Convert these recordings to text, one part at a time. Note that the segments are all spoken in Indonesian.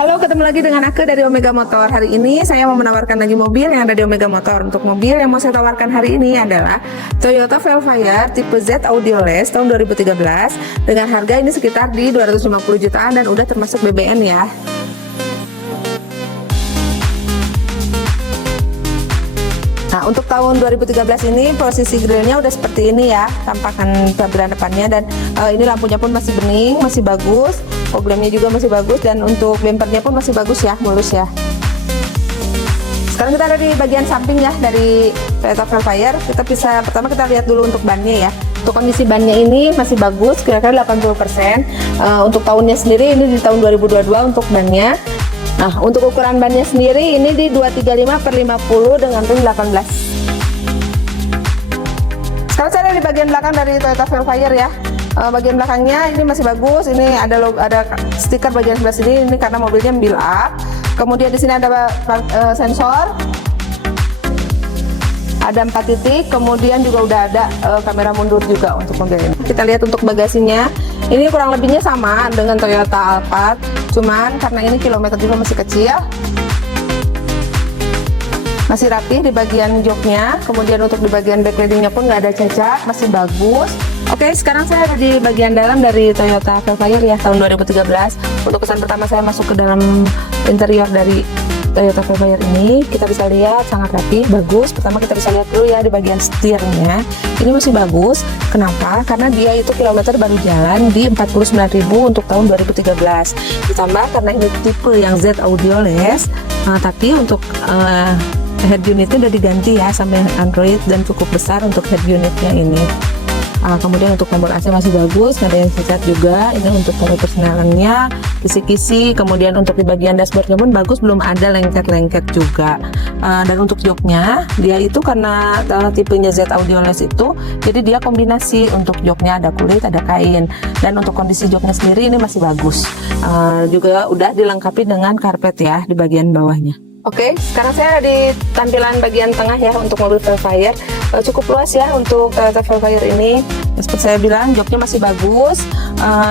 Halo, ketemu lagi dengan aku dari Omega Motor. Hari ini saya mau menawarkan lagi mobil yang ada di Omega Motor. Untuk mobil yang mau saya tawarkan hari ini adalah Toyota Velfire tipe Z Audioless tahun 2013 dengan harga ini sekitar di 250 jutaan dan udah termasuk BBN ya. Nah, untuk tahun 2013 ini posisi grillnya udah seperti ini ya, tampakan tampilan depannya, dan ini lampunya pun masih bening, masih bagus, problemnya juga masih bagus, dan untuk bempernya pun masih bagus ya, mulus ya. Sekarang kita ada di bagian samping ya dari Toyota Velfire. Pertama kita lihat dulu untuk bannya ya. Untuk kondisi bannya ini masih bagus, kira-kira 80%. Untuk tahunnya sendiri ini di tahun 2022 untuk bannya. Nah, untuk ukuran bannya sendiri ini di 235/50 dengan ring 18. Sekarang saya ada di bagian belakang dari Toyota Velfire ya. Bagian belakangnya ini masih bagus. Ini ada stiker bagian sebelah sini, ini karena mobilnya build up. Kemudian di sini ada sensor. Ada 4 titik, kemudian juga udah ada kamera mundur juga untuk mobil ini. Kita lihat untuk bagasinya, ini kurang lebihnya sama dengan Toyota Alphard, cuman karena ini kilometer juga masih kecil, masih rapih di bagian joknya. Kemudian untuk di bagian backlightingnya pun nggak ada cacat, masih bagus. Oke, sekarang saya ada di bagian dalam dari Toyota Velfire ya tahun 2013. Untuk kesan pertama saya masuk ke dalam interior dari Toyota Velfire ini, kita bisa lihat sangat rapi, bagus. Pertama kita bisa lihat dulu ya di bagian setirnya, ini masih bagus. Kenapa? Karena dia itu kilometer baru jalan di 49.000 untuk tahun 2013. Ditambah karena ini tipe yang Z Audioless, tapi untuk head unitnya udah diganti ya sama Android dan cukup besar untuk head unitnya ini. Kemudian untuk tombol AC masih bagus, nggak ada yang cacat juga. Ini untuk tombol persenalannya, kisi-kisi. Kemudian untuk di bagian dashboardnya pun bagus, belum ada lengket-lengket juga. Dan untuk joknya, dia itu karena tipenya Z Audioless itu, jadi dia kombinasi. Untuk joknya ada kulit, ada kain. Dan untuk kondisi joknya sendiri ini masih bagus. Juga udah dilengkapi dengan karpet ya di bagian bawahnya. Oke, sekarang saya ada di tampilan bagian tengah ya untuk mobil Velfire. Cukup luas ya untuk Toyota Velfire ini. Seperti saya bilang, joknya masih bagus.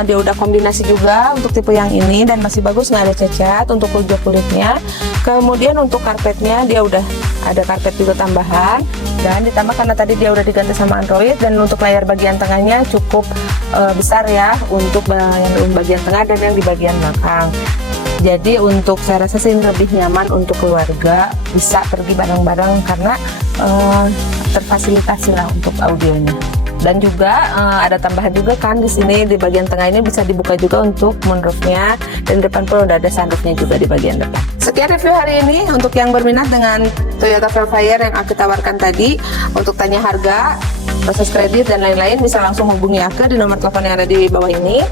Dia udah kombinasi juga untuk tipe yang ini dan masih bagus, nggak ada cacat untuk jok kulitnya. Kemudian untuk karpetnya dia udah ada karpet juga tambahan, dan ditambah karena tadi dia udah diganti sama Android. Dan untuk layar bagian tengahnya cukup besar ya untuk yang bagian tengah dan yang di bagian belakang. Jadi untuk saya rasa sih lebih nyaman untuk keluarga, bisa pergi bareng-bareng karena terfasilitasi lah untuk audionya. Dan juga ada tambahan juga kan di sini di bagian tengah ini bisa dibuka juga untuk moonroofnya, dan depan pun udah ada sunroofnya juga di bagian depan. Sekian review hari ini. Untuk yang berminat dengan Toyota Velfire yang aku tawarkan tadi, untuk tanya harga, proses kredit dan lain-lain, bisa langsung hubungi aku di nomor telepon yang ada di bawah ini.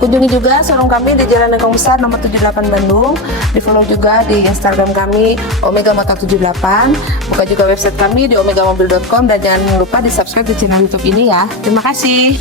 Kunjungi juga showroom kami di Jalan Lengkong Besar nomor 78 Bandung. Di follow juga di Instagram kami Omega Motor 78. Buka juga website kami di omegamobil.com, dan jangan lupa di subscribe di channel YouTube ini ya. Terima kasih.